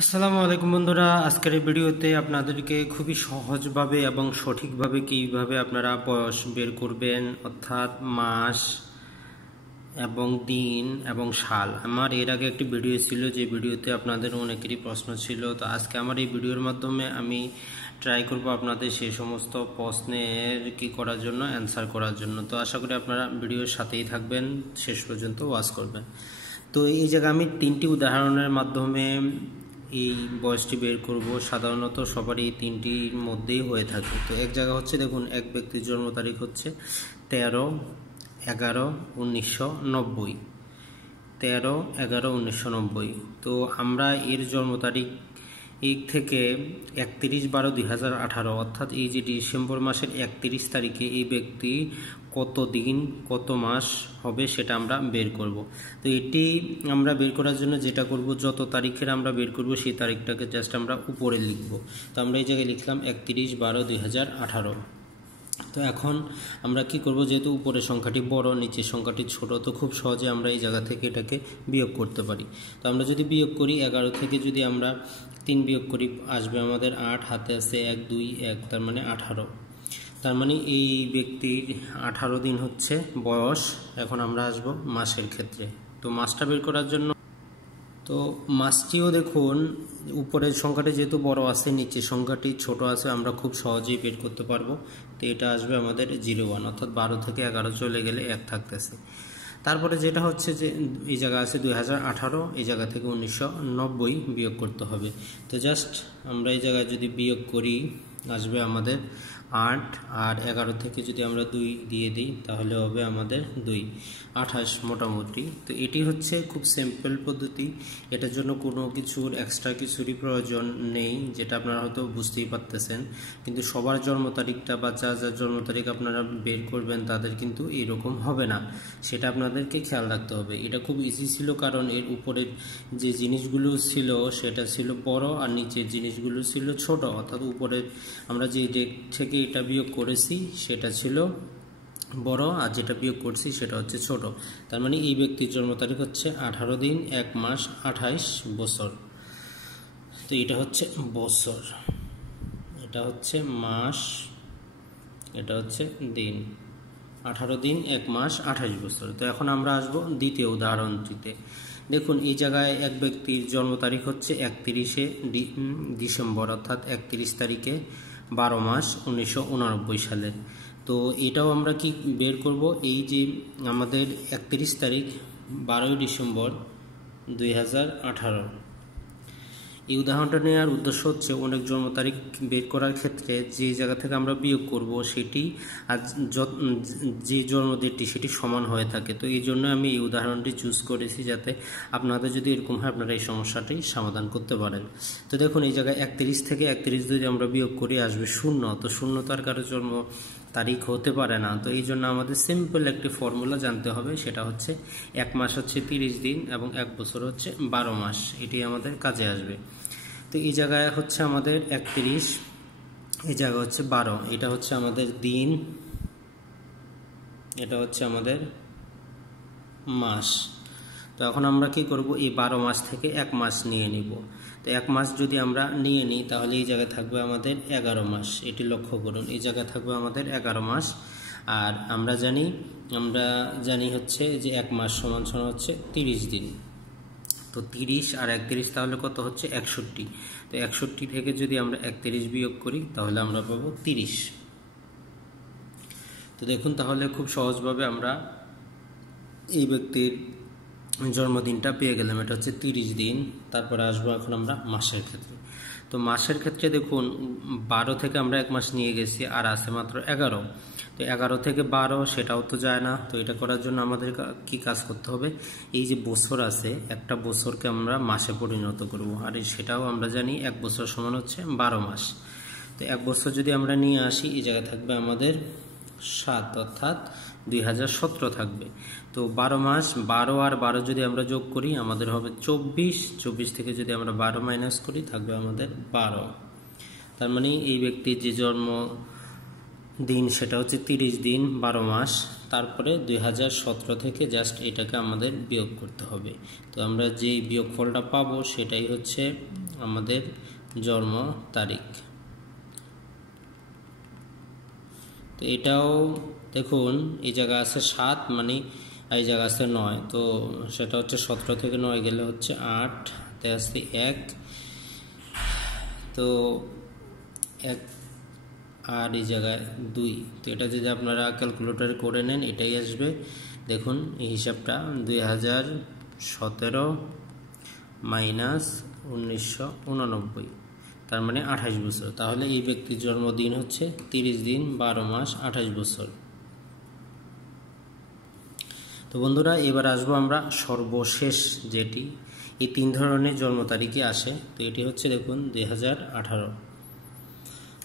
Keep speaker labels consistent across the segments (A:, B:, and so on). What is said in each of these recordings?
A: আসসালামু আলাইকুম বন্ধুরা, আজকের এই ভিডিওতে আপনাদেরকে খুবই সহজভাবে এবং সঠিকভাবে কীভাবে আপনারা বয়স বের করবেন, অর্থাৎ মাস এবং দিন এবং সাল। আমার এর আগে একটি ভিডিও ছিল, যে ভিডিওতে আপনাদের অনেকেরই প্রশ্ন ছিল, তো আজকে আমার এই ভিডিওর মাধ্যমে আমি ট্রাই করব আপনাদের সেই সমস্ত প্রশ্নের কি করার জন্য অ্যান্সার করার জন্য। তো আশা করি আপনারা ভিডিওর সাথেই থাকবেন, শেষ পর্যন্ত ওয়াচ করবেন। তো এই জায়গায় আমি তিনটি উদাহরণের মাধ্যমে এই বয়সটি বের করব, সাধারণত সবারই তিনটির মধ্যেই হয়ে থাকে। তো এক জায়গা হচ্ছে, দেখুন, এক ব্যক্তির জন্ম তারিখ হচ্ছে তেরো এগারো উনিশশো নব্বই। তেরো এগারো উনিশশো নব্বই। তো আমরা এর জন্ম তারিখ এক থেকে একত্রিশ বারো দুই হাজার আঠারো, অর্থাৎ এই যে ডিসেম্বর মাসের একত্রিশ তারিখে এই ব্যক্তি কত দিন, কত মাস হবে সেটা আমরা বের করব। তো এটি আমরা বের করার জন্য যেটা করব, যত তারিখের আমরা বের করব, সেই তারিখটাকে জাস্ট আমরা উপরে লিখব। তো আমরা এই জায়গায় লিখলাম একত্রিশ বারো দুই হাজার আঠারো। তো এখন আমরা কি করব? যেহেতু উপরের সংখ্যাটি বড়, নিচের সংখ্যাটি ছোট, তো খুব সহজে আমরা এই জায়গা থেকে এটাকে বিয়োগ করতে পারি। তো আমরা যদি বিয়োগ করি, এগারো থেকে যদি আমরা তিন বিয়োগ করি, আসবে আমাদের আট, হাতে আছে এক, দুই, এক, তার মানে আঠারো। তার মানে এই ব্যক্তির আঠারো দিন হচ্ছে বয়স। এখন আমরা আসব মাসের ক্ষেত্রে। তো মাসটা বের করার জন্য তো মাসটিও দেখুন, উপরের সংখ্যাটি যেহেতু বড় আছে, নিচের সংখ্যাটি ছোট আছে, আমরা খুব সহজেই বের করতে পারব। তো এটা আসবে আমাদের জিরো ওয়ান, অর্থাৎ বারো থেকে এগারো চলে গেলে এক থাকতেছে। তারপরে যেটা হচ্ছে যে, এই জায়গা আছে দুই হাজার আঠারো, এই জায়গা থেকে উনিশশো নব্বই বিয়োগ করতে হবে। তো জাস্ট আমরা এই জায়গায় যদি বিয়োগ করি, আসবে আমাদের আট আর এগারো থেকে যদি আমরা দুই দিয়ে দিই, তাহলে হবে আমাদের দুই। আঠাশ মোটামুটি। তো এটি হচ্ছে খুব সিম্পল পদ্ধতি। এটার জন্য কোনো কিছুর এক্সট্রা কিছুরই প্রয়োজন নেই, যেটা আপনারা হয়তো বুঝতেই পারতেছেন। কিন্তু সবার জন্ম তারিখটা বা যা যার জন্ম তারিখ আপনারা বের করবেন, তাদের কিন্তু এরকম হবে না। সেটা আপনাদেরকে খেয়াল রাখতে হবে। এটা খুব ইজি ছিল কারণ এর উপরের যে জিনিসগুলো ছিল, সেটা ছিল বড় আর নিচের জিনিসগুলো ছিল ছোট। অর্থাৎ উপরের আমরা যে ডেট থেকে এটা বিয়োগ করেছি, সেটা ছিল বড়, আর যেটা বিয়োগ করছি সেটা হচ্ছে ছোট। তার মানে এই ব্যক্তির জন্ম তারিখ হচ্ছে আঠারো দিন, এক মাস, আঠাইশ বছর। তো এটা হচ্ছে বছর। এটা হচ্ছে মাস, এটা হচ্ছে দিন। আঠারো দিন, এক মাস, আঠাইশ বছর। তো এখন আমরা আসব দ্বিতীয় উদাহরণটিতে। দেখুন, এই জায়গায় এক ব্যক্তির জন্ম তারিখ হচ্ছে একত্রিশে ডিসেম্বর, অর্থাৎ একত্রিশ তারিখে বারো মাস উনিশশো সালের তো এটাও আমরা কি বের করব? এই যে আমাদের একত্রিশ তারিখ, বারোই ডিসেম্বর দুই হাজার আঠারো। এই উদাহরণটা নেওয়ার উদ্দেশ্য হচ্ছে অনেক জন্ম তারিখ বের করার ক্ষেত্রে যে জায়গা থেকে আমরা বিয়োগ করব সেটি আর যে জন্মদিনটি সেটি সমান হয়ে থাকে। তো এই জন্য আমি এই উদাহরণটি চুজ করেছি যাতে আপনাদের যদি এরকম হয় আপনারা এই সমস্যাটি সমাধান করতে পারেন। তো দেখুন, এই জায়গায় একত্রিশ থেকে একত্রিশ যদি আমরা বিয়োগ করি, আসবে শূন্য। তো শূন্য তার কারও জন্ম তারিখ হতে পারে না। তো এই জন্য আমাদের সিম্পল একটি ফর্মুলা জানতে হবে, সেটা হচ্ছে এক মাস হচ্ছে তিরিশ দিন এবং এক বছর হচ্ছে বারো মাস। এটি আমাদের কাজে আসবে। তো এই জায়গায় হচ্ছে আমাদের একত্রিশ, এই জায়গা হচ্ছে বারো। এটা হচ্ছে আমাদের দিন, এটা হচ্ছে আমাদের মাস। তো এখন আমরা কি করব? এই বারো মাস থেকে এক মাস নিয়ে নিব। তো এক মাস যদি আমরা নিয়ে নিই, তাহলে এই জায়গায় থাকবে আমাদের এগারো মাস। এটি লক্ষ্য করুন, এই জায়গায় থাকবে আমাদের এগারো মাস। আর আমরা জানি আমরা জানি হচ্ছে যে এক মাস সমান সমান হচ্ছে তিরিশ দিন। তো তিরিশ আর একত্রিশ তাহলে কত হচ্ছে? একষট্টি। তো একষট্টি থেকে যদি আমরা একত্রিশ বিয়োগ করি, তাহলে আমরা পাবো তিরিশ। তো দেখুন তাহলে খুব সহজভাবে আমরা এই ব্যক্তির জন্মদিনটা পেয়ে গেলাম, এটা হচ্ছে তিরিশ দিন, তারপরে আসব এখন আমরা মাসের ক্ষেত্রে। তো মাসের ক্ষেত্রে দেখুন, বারো থেকে আমরা এক মাস নিয়ে গেছি, আর আছে মাত্র এগারো। তো এগারো থেকে বারো, সেটাও তো যায় না। তো এটা করার জন্য আমাদের কি কাজ করতে হবে? এই যে বছর আছে, একটা বছরকে আমরা মাসে পরিণত করব, আর সেটাও আমরা জানি এক বছর সমান হচ্ছে বারো মাস। তো এক বছর যদি আমরা নিয়ে আসি, এই জায়গায় থাকবে আমাদের সাত, অর্থাৎ দুই হাজার সতেরো থাকবে। তো বারো মাস, বারো আর বারো যদি আমরা যোগ করি, আমাদের হবে চব্বিশ। চব্বিশ থেকে যদি আমরা বারো মাইনাস করি, থাকবে আমাদের বারো। তার মানে এই ব্যক্তির যে জন্ম দিন, সেটা হচ্ছে তিরিশ দিন, বারো মাস। তারপরে দুই হাজার সতেরো থেকে জাস্ট এটাকে আমাদের বিয়োগ করতে হবে। তো আমরা যে বিয়োগফলটা পাবো, সেটাই হচ্ছে আমাদের জন্ম তারিখ। তো এটাও দেখুন, এই জায়গা আছে সাত মানে এই জায়গা আছে নয়। তো সেটা হচ্ছে সতেরো থেকে নয়, গেলে হচ্ছে আট হাতে আসছে এক। তো এক আর এই জায়গায় দুই। তো এটা যদি আপনারা ক্যালকুলেটর করে নেন, এটাই আসবে। দেখুন, এই হিসাবটা দুই হাজার সতেরো মাইনাস উনিশশো উননব্বই। তার মানে আঠাশ বছর। তাহলে এই ব্যক্তির জন্মদিন হচ্ছে তিরিশ দিন, বারো মাস, আঠাশ বছর। তো বন্ধুরা, এবার আসব আমরা সর্বশেষ যেটি। এই তিন ধরনের জন্ম তারিখে আসে। তো এটি হচ্ছে দেখুন, দুই হাজার আঠারো।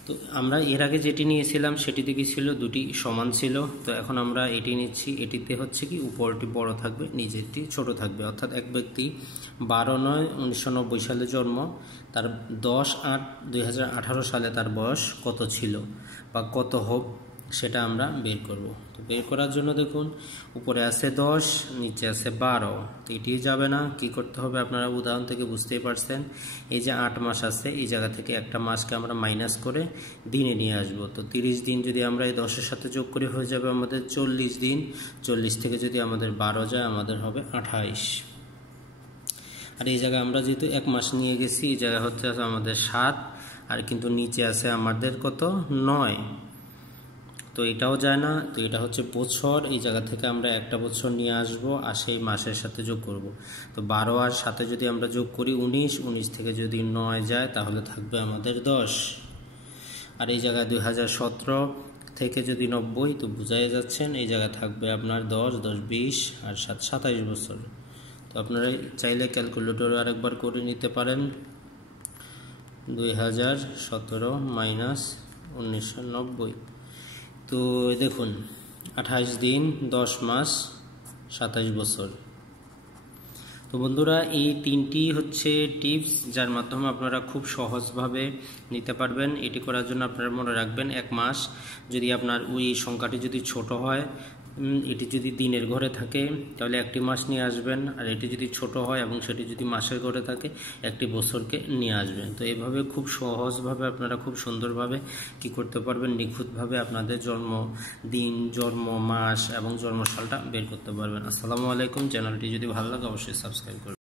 A: তো আমরা এর আগে যেটি নিয়েছিলাম সেটি কি ছিল? দুটি সমান ছিল। তো এখন আমরা এটি নিচ্ছি। এটিতে হচ্ছে কি, উপরটি বড় থাকবে নিচেরটি ছোট থাকবে। অর্থাৎ এক ব্যক্তি বারো নয় উনিশশো সালে জন্ম, তার দশ আট দুই সালে তার বয়স কত ছিল বা কত হোক সেটা আমরা বের করব। তো বের করার জন্য দেখুন, উপরে আছে দশ, নিচে আছে বারো। তো এটি যাবে না। কি করতে হবে আপনারা? উদাহরণ থেকে বুঝতেই পারছেন। এই যে আট মাস আছে, এই জায়গা থেকে একটা মাসকে আমরা মাইনাস করে দিনে নিয়ে আসব। তো তিরিশ দিন যদি আমরা এই দশের সাথে যোগ করে, হয়ে যাবে আমাদের চল্লিশ দিন। চল্লিশ থেকে যদি আমাদের বারো যায়, আমাদের হবে আঠাইশ। আর এই জায়গায় আমরা যেহেতু এক মাস নিয়ে গেছি, এই জায়গায় হচ্ছে আমাদের সাত। আর কিন্তু নিচে আছে আমাদের কত? নয়। তো এটাও যায় না, তো এটা হচ্ছে বছর। এই জায়গা থেকে আমরা একটা বছর নিয়ে আসব আর সেই মাসের সাথে যোগ করব। তো বারো আর সাথে যদি আমরা যোগ করি উনিশ উনিশ থেকে যদি নয় যায়, তাহলে থাকবে আমাদের দশ। আর এই জায়গায় দুই হাজার সতেরো থেকে যদি নব্বই, তো বুঝাই যাচ্ছেন এই জায়গায় থাকবে আপনার দশ দশ বিশ আর সাত, সাতাইশ বছর। তো আপনারা চাইলে ক্যালকুলেটর আরেকবার করে নিতে পারেন। দুই হাজার সতেরো মাইনাস উনিশশো নব্বই। তো দেখুন, আঠাশ দিন, দশ মাস, সাতাশ বছর। তো বন্ধুরা, এই তিনটি হচ্ছে টিপস যার মাধ্যমে আপনারা খুব সহজভাবে নিতে পারবেন। এটি করার জন্য আপনারা মনে রাখবেন, এক মাস যদি আপনার ওই সংখ্যাটি যদি ছোট হয় এটি যদি দিনের ঘরে থাকে, তাহলে একটি মাস নিয়ে আসবেন। আর এটি যদি ছোট হয় এবং সেটি যদি মাসের ঘরে থাকে, একটি বছরকে নিয়ে আসবেন। তো এভাবে খুব সহজভাবে আপনারা খুব সুন্দরভাবে কি করতে পারবেন, নিখুঁতভাবে আপনাদের জন্ম দিন, জন্ম মাস এবং জন্মসালটা বের করতে পারবেন। আসসালামু আলাইকুম। চ্যানেলটি যদি ভালো লাগে, অবশ্যই সাবস্ক্রাইব করবেন।